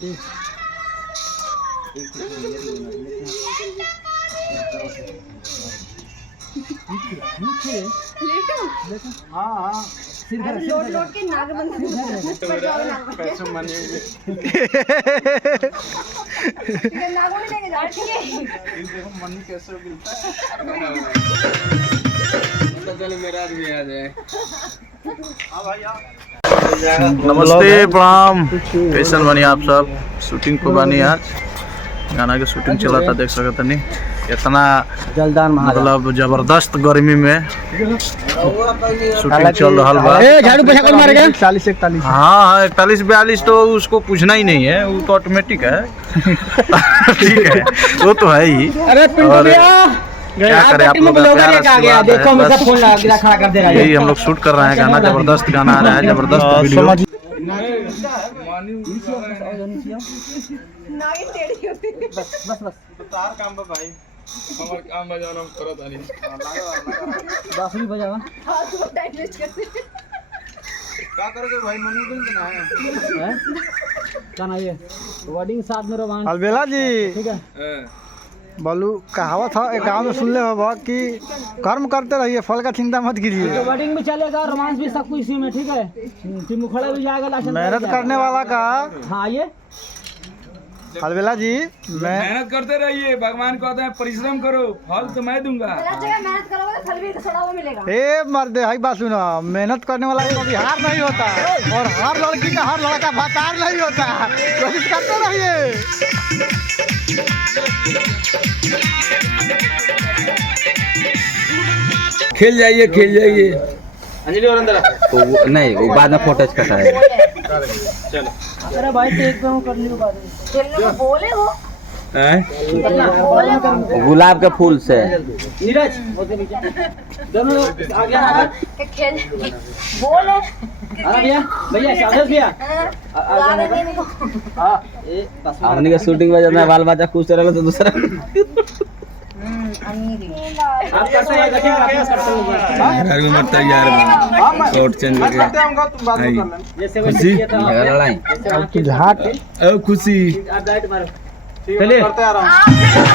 हाँ लोट के नाक बंद पैसे मनी नागों लेके जा ठीक है देखो मनी कैसे गिरता है चलो मेरा आदमी आ जाए। हाँ भाई नमस्ते प्रणाम, कैसन बनी आप सब। शूटिंग को बनी आज गाना के शूटिंग चला था, देख सकते नहीं इतना जलदान मतलब जबरदस्त गर्मी में शूटिंग चल रहा है। झाड़ू पोछा कर मार गया 41 हाँ 41-42 तो उसको पूछना ही नहीं है, वो तो ऑटोमेटिक है। ठीक है वो तो है ही। अरे पिंटू भैया क्या करें आप लोग आ गया, देखो मेरा फोन लगा खड़ा कर दे रहा है। यही हम लोग शूट कर रहे हैं गाना, जबरदस्त गाना आ रहा है, जबरदस्त वीडियो। बस तार काम पे भाई हमार काम बजाना करत आनी बांसुरी बजावा क्या करोगे भाई मनु दिन ना है क्या ना ये वर्डिंग साथ में रोमांस। अलबेला जी ठीक है बोलू कहावत है एक गाँव में सुन ले हो कि कर्म करते रहिए फल का चिंता मत कीजिए। तो वर्डिंग भी चलेगा, रोमांस भी, सब कुछ इसी में। ठीक है फिर मुखड़ा भी जाएगा, लाशन मेहनत करने वाला का। हाँ ये अलबेला जी मेहनत करते रहिए, भगवान कहते हैं परिश्रम करो, फल तो मैं दूंगा। मेहनत करोगे तो फल भी थोड़ा वो मिलेगा। ए मर्दे हाई बात सुनो, मेहनत करने वाला का कभी हार नहीं होता और हर लड़की का हर लड़का भतार नहीं होता। कोशिश करते रहिए। खेल जाइए खेल जाइए। अंजलि और अंदर तो नहीं वो बाद में फोटो कटा है। चलो अरे भाई तो एक कर लियो बाद में खेलने को बोले वो गुलाब के फूल से नीरज दोनों आगे आगे खेल बोले अरे भैया भैया शाबाश भैया आगे देने को हां ए बस हमने के शूटिंग में जब मैं बाल बच्चा खुश रहल तो दूसरा आप कैसे है देखिए आप करते हो घर में मत यार शॉर्ट चेंज करके जैसे वैसे किया था लड़ाई झाट खुशी आप डाइट मारो चलिए करते आ रहा हूँ।